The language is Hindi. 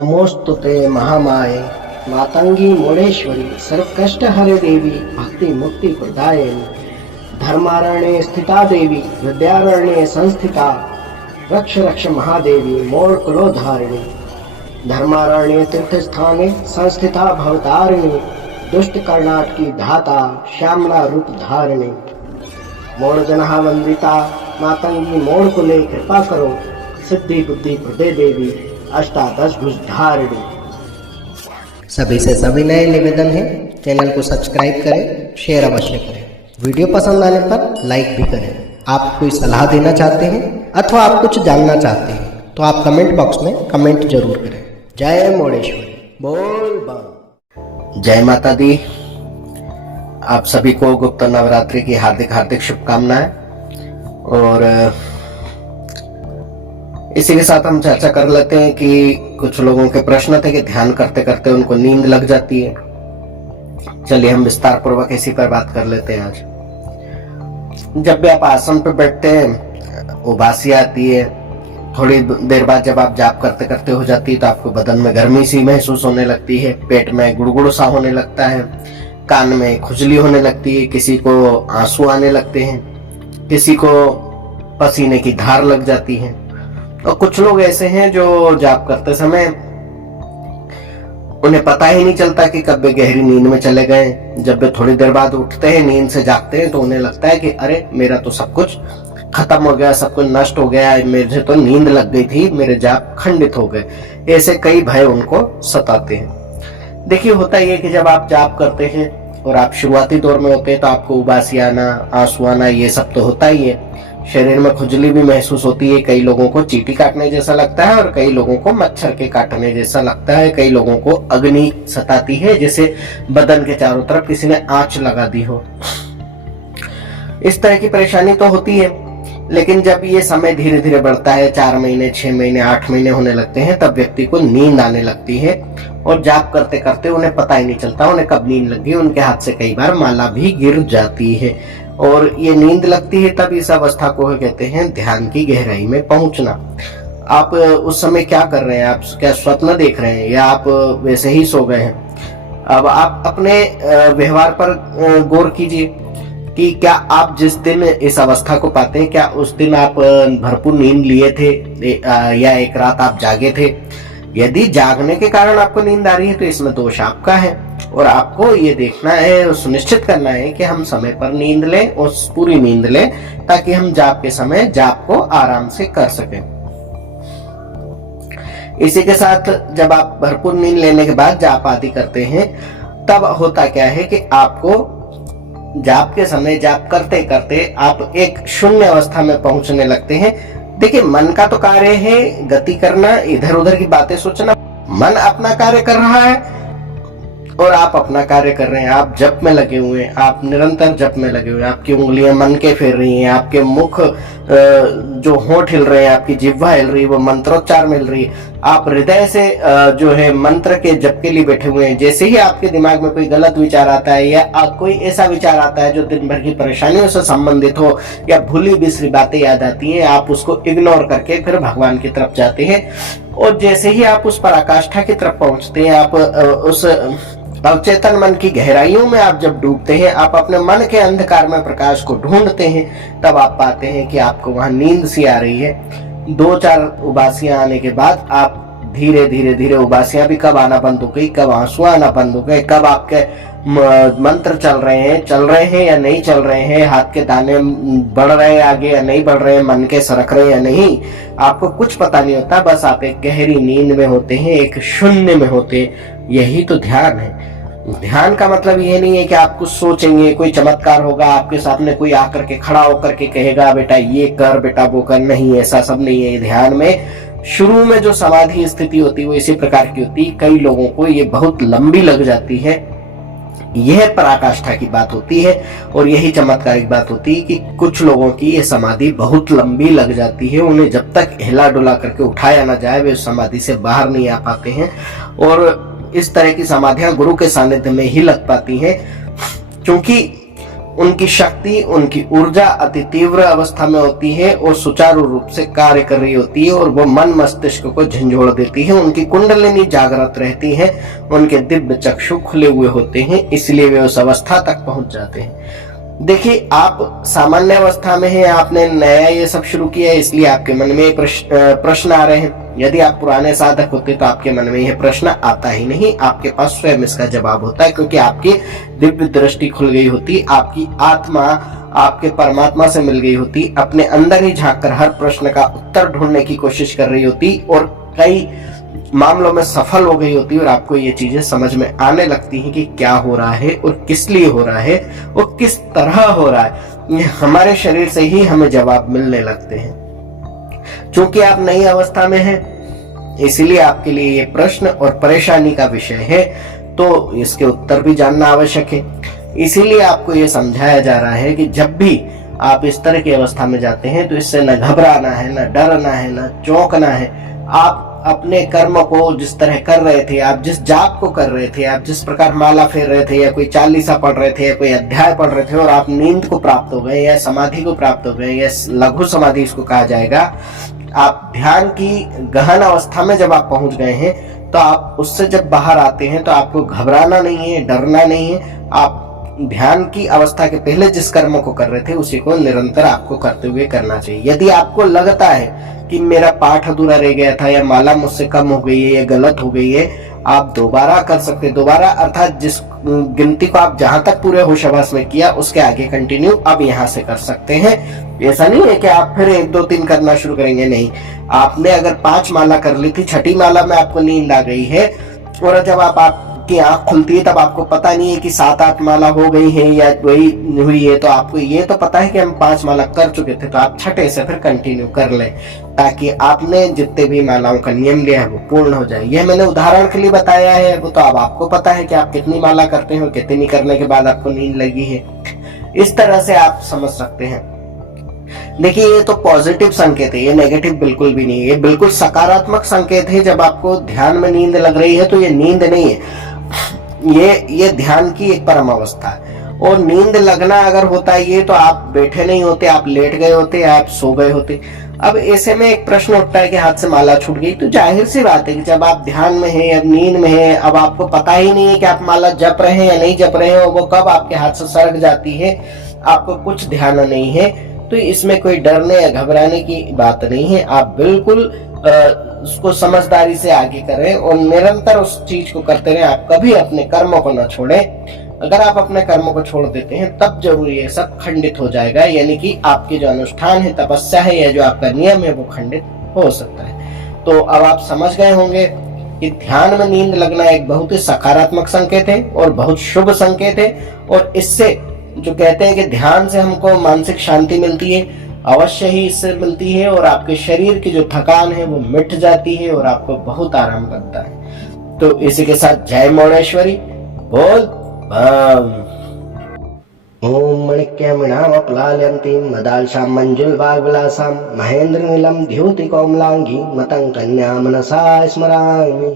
नमोस्तुते महामाये मातंगी मोड़ेश्वरी सर्वकष्ट हरे देवी भक्ति मुक्ति प्रदायिनी धर्मारण्ये स्थिता देवी विद्यारण्ये संस्थिता रक्ष रक्ष महादेवी मोड़ कुलोधारिणी धर्मारण्ये तीर्थ स्थाने संस्थिता भवतारिणी दुष्ट कर्णाट की धाता श्यामला रूप धारिणी मोड़ जनहा वंदिता मातंगी मोड़ कुले कृपा करो सिद्धि बुद्धि प्रदे देवी अष्टादश भुजधारिणी। सभी से सविनय निवेदन है, चैनल को सब्सक्राइब करें, शेयर अवश्य करें। वीडियो पसंद आने पर लाइक भी करें। आप कोई सलाह देना चाहते हैं अथवा आप कुछ जानना चाहते हैं तो आप कमेंट बॉक्स में कमेंट जरूर करें। जय मोड़ेश्वरी, बोल बम। जय माता दी। आप सभी को गुप्त नवरात्रि की हार्दिक हार्दिक शुभकामनाएं। और इसी के साथ हम चर्चा कर लेते हैं कि कुछ लोगों के प्रश्न थे कि ध्यान करते करते उनको नींद लग जाती है। चलिए हम विस्तार पूर्वक इसी पर बात कर लेते हैं आज। जब भी आप आसन पर बैठते हैं उबासी आती है, थोड़ी देर बाद जब आप जाप करते करते हो जाती है तो आपको बदन में गर्मी सी महसूस होने लगती है, पेट में गुड़गुड़ सा होने लगता है, कान में खुजली होने लगती है, किसी को आंसू आने लगते हैं, किसी को पसीने की धार लग जाती है। और कुछ लोग ऐसे हैं जो जाप करते समय उन्हें पता ही नहीं चलता कि कब वे गहरी नींद में चले गए। जब वे थोड़ी देर बाद उठते हैं, नींद से जागते हैं, तो उन्हें लगता है कि अरे मेरा तो सब कुछ खत्म हो गया, सब कुछ नष्ट हो गया, मुझे तो नींद लग गई थी, मेरे जाप खंडित हो गए। ऐसे कई भय उनको सताते हैं। देखिए होता यह कि जब आप जाप करते हैं और आप शुरुआती दौर में होते हैं तो आपको उबासी आना, आंसू आना, ये सब तो होता ही है। शरीर में खुजली भी महसूस होती है, कई लोगों को चींटी काटने जैसा लगता है और कई लोगों को मच्छर के काटने जैसा लगता है, कई लोगों को अग्नि सताती है जैसे बदन के चारों तरफ किसी ने आंच लगा दी हो। इस तरह की परेशानी तो होती है, लेकिन जब ये समय धीरे धीरे बढ़ता है, 4 महीने, 6 महीने, 8 महीने होने लगते हैं, तब व्यक्ति को नींद आने लगती है और जाप करते करते उन्हें पता ही नहीं चलता उन्हें कब नींद लगी। उनके हाथ से कई बार माला भी गिर जाती है और ये नींद लगती है। तब इस अवस्था को कहते हैं ध्यान की गहराई में पहुंचना। आप उस समय क्या कर रहे हैं? आप क्या स्वप्न देख रहे हैं या आप वैसे ही सो गए हैं? अब आप अपने व्यवहार पर गौर कीजिए कि क्या आप जिस दिन इस अवस्था को पाते हैं, क्या उस दिन आप भरपूर नींद लिए थे या एक रात आप जागे थे? यदि जागने के कारण आपको नींद आ रही है तो इसमें दोष आपका है और आपको ये देखना है और सुनिश्चित करना है कि हम समय पर नींद लें और पूरी नींद लें ताकि हम जाप के समय जाप को आराम से कर सकें। इसी के साथ जब आप भरपूर नींद लेने के बाद जाप आदि करते हैं तब होता क्या है कि आपको जाप के समय जाप करते करते आप एक शून्य अवस्था में पहुंचने लगते हैं। देखिए मन का तो कार्य है गति करना, इधर उधर की बातें सोचना। मन अपना कार्य कर रहा है और आप अपना कार्य कर रहे हैं। आप जप में लगे हुए हैं, आप निरंतर जप में लगे हुए हैं, आपकी उंगलियां मन के फेर रही हैं, आपके मुख जो होंठ हिल रहे हैं, आपकी जिह्वा हिल रही है, वो मंत्रोच्चार मिल रही है। आप हृदय से जो है मंत्र के जप के लिए बैठे हुए हैं। जैसे ही आपके दिमाग में कोई गलत विचार आता है या कोई ऐसा विचार आता है जो दिन भर की परेशानियों से संबंधित हो या भूली बिसरी बातें याद आती हैं, आप उसको इग्नोर करके फिर भगवान की तरफ जाते हैं। और जैसे ही आप उस पराकाष्ठा की तरफ पहुंचते हैं, आप उस अवचेतन मन की गहराइयों में आप जब डूबते हैं, आप अपने मन के अंधकार में प्रकाश को ढूंढते हैं, तब आप पाते हैं कि आपको वहां नींद सी आ रही है। 2-4 उबासियां आने के बाद आप धीरे धीरे धीरे उबासियां भी कब आना बंद हो गई, कब आंसू आना बंद हो गए, कब आपके मंत्र चल रहे हैं या नहीं चल रहे हैं, हाथ के दाने बढ़ रहे हैं आगे या नहीं बढ़ रहे हैं, मन के सरक रहे हैं या नहीं, आपको कुछ पता नहीं होता। बस आप एक गहरी नींद में होते हैं, एक शून्य में होते हैं। यही तो ध्यान है। ध्यान का मतलब ये नहीं है कि आप कुछ सोचेंगे, कोई चमत्कार होगा, आपके सामने कोई आकर के खड़ा होकर के कहेगा बेटा ये कर, बेटा वो कर। नहीं, ऐसा सब नहीं है। ध्यान में शुरू में जो समाधि स्थिति होती है वो इसी प्रकार की होती है। कई लोगों को ये बहुत लंबी लग जाती है। यह पराकाष्ठा की बात होती है और यही चमत्कारिक बात होती है कि कुछ लोगों की ये समाधि बहुत लंबी लग जाती है। उन्हें जब तक हिला डुला करके उठाया ना जाए वे उस समाधि से बाहर नहीं आ पाते हैं। और इस तरह की समाधियां गुरु के सानिध्य में ही लग पाती हैं, क्योंकि उनकी शक्ति, उनकी ऊर्जा अति तीव्र अवस्था में होती है और सुचारू रूप से कार्य कर रही होती है और वो मन मस्तिष्क को झंझोड़ देती है। उनकी कुंडलिनी जागृत रहती है, उनके दिव्य चक्षु खुले हुए होते हैं, इसलिए वे उस अवस्था तक पहुंच जाते हैं। देखिए, आप सामान्य अवस्था में हैं, आपने नया ये सब शुरू किया है, इसलिए आपके मन में प्रश्न आ रहे हैं। यदि आप पुराने साधक होते तो आपके मन में यह प्रश्न आता ही नहीं, आपके पास स्वयं इसका जवाब होता है, क्योंकि आपकी दिव्य दृष्टि खुल गई होती, आपकी आत्मा आपके परमात्मा से मिल गई होती, अपने अंदर ही झांककर हर प्रश्न का उत्तर ढूंढने की कोशिश कर रही होती और कई मामलों में सफल हो गई होती और आपको ये चीजें समझ में आने लगती हैं कि क्या हो रहा है और किस लिए हो रहा है और किस तरह हो रहा है। हमारे शरीर से ही हमें जवाब मिलने लगते हैं। चूंकि आप नई अवस्था में हैं, इसलिए आपके लिए ये प्रश्न और परेशानी का विषय है, तो इसके उत्तर भी जानना आवश्यक है। इसीलिए आपको ये समझाया जा रहा है कि जब भी आप इस तरह की अवस्था में जाते हैं तो इससे न घबराना है, न डरना है, न चौंकना है। आप अपने कर्म को जिस तरह कर रहे थे, आप जिस जाप को कर रहे थे, आप जिस प्रकार माला फेर रहे थे या कोई चालीसा पढ़ रहे थे या कोई अध्याय पढ़ रहे थे और आप नींद को प्राप्त हो गए या समाधि को प्राप्त हो गए या लघु समाधि इसको कहा जाएगा, आप ध्यान की गहन अवस्था में जब आप पहुंच गए हैं तो आप उससे जब बाहर आते हैं तो आपको घबराना नहीं है, डरना नहीं है। आप ध्यान की अवस्था के पहले जिस कर्म को कर रहे थे उसी को निरंतर आपको करते हुए करना चाहिए। यदि आपको लगता है कि मेरा पाठ अधूरा रह गया था या माला मुझसे कम हो गई है या गलत हो गई है, आप दोबारा कर सकते हैं। दोबारा अर्थात जिस गिनती को आप जहां तक पूरे होशाभास में किया उसके आगे कंटिन्यू अब यहां से कर सकते हैं। ऐसा नहीं है कि आप फिर 1 2 3 करना शुरू करेंगे, नहीं। आपने अगर 5 माला कर ली थी, 6ठी माला में आपको नींद आ गई है और जब आपकी आंख खुलती है तब आपको पता नहीं है कि 7 8 माला हो गई है या वही हुई है, तो आपको ये तो पता है कि हम 5 माला कर चुके थे, तो आप 6ठे से फिर कंटिन्यू कर लें ताकि आपने जितने भी मालाओं का नियम लिया है वो पूर्ण हो जाए। यह मैंने उदाहरण के लिए बताया है, वो तो अब आपको पता है कि आप कितनी माला करते हैं और कितनी करने के बाद आपको नींद लगी है। इस तरह से आप समझ सकते हैं। देखिए, ये तो पॉजिटिव संकेत है, ये नेगेटिव बिल्कुल भी नहीं है, ये बिल्कुल सकारात्मक संकेत है। जब आपको ध्यान में नींद लग रही है तो ये नींद नहीं है, ये ध्यान की एक परम अवस्था है। और नींद लगना अगर होता है ये तो आप बैठे नहीं होते, आप लेट गए होते, आप सो गए होते। अब ऐसे में एक प्रश्न उठता है कि हाथ से माला छूट गई, तो जाहिर सी बात है कि जब आप ध्यान में हैं, अब नींद में हैं, अब आपको पता ही नहीं है कि आप माला जप रहे हैं या नहीं जप रहे हैं और वो कब आपके हाथ से सरक जाती है, आपको कुछ ध्यान नहीं है। तो इसमें कोई डरने या घबराने की बात नहीं है। आप बिल्कुल उसको समझदारी से आगे करें और निरंतर उस चीज को करते रहें। आप कभी अपने कर्मों को न छोड़ें। अगर आप अपने कर्मों को छोड़ देते हैं तब जरूर ये सब खंडित हो जाएगा, यानी कि आपके जो अनुष्ठान है, तपस्या है या जो आपका नियम है वो खंडित हो सकता है। तो अब आप समझ गए होंगे कि ध्यान में नींद लगना एक बहुत ही सकारात्मक संकेत है और बहुत शुभ संकेत है। और इससे जो कहते हैं कि ध्यान से हमको मानसिक शांति मिलती है, अवश्य ही इससे मिलती है और आपके शरीर की जो थकान है वो मिट जाती है और आपको बहुत आराम लगता है। तो इसी के साथ जय मौड़ेश्वरी बोल बम। ओम मणिक्यमणामप्लाल्यन्तीं मदालशां मंजुलवाग्विलासां महेन्द्रनीलं द्युतिकोमलांगीं मतं कन्या मनसा स्मरामि।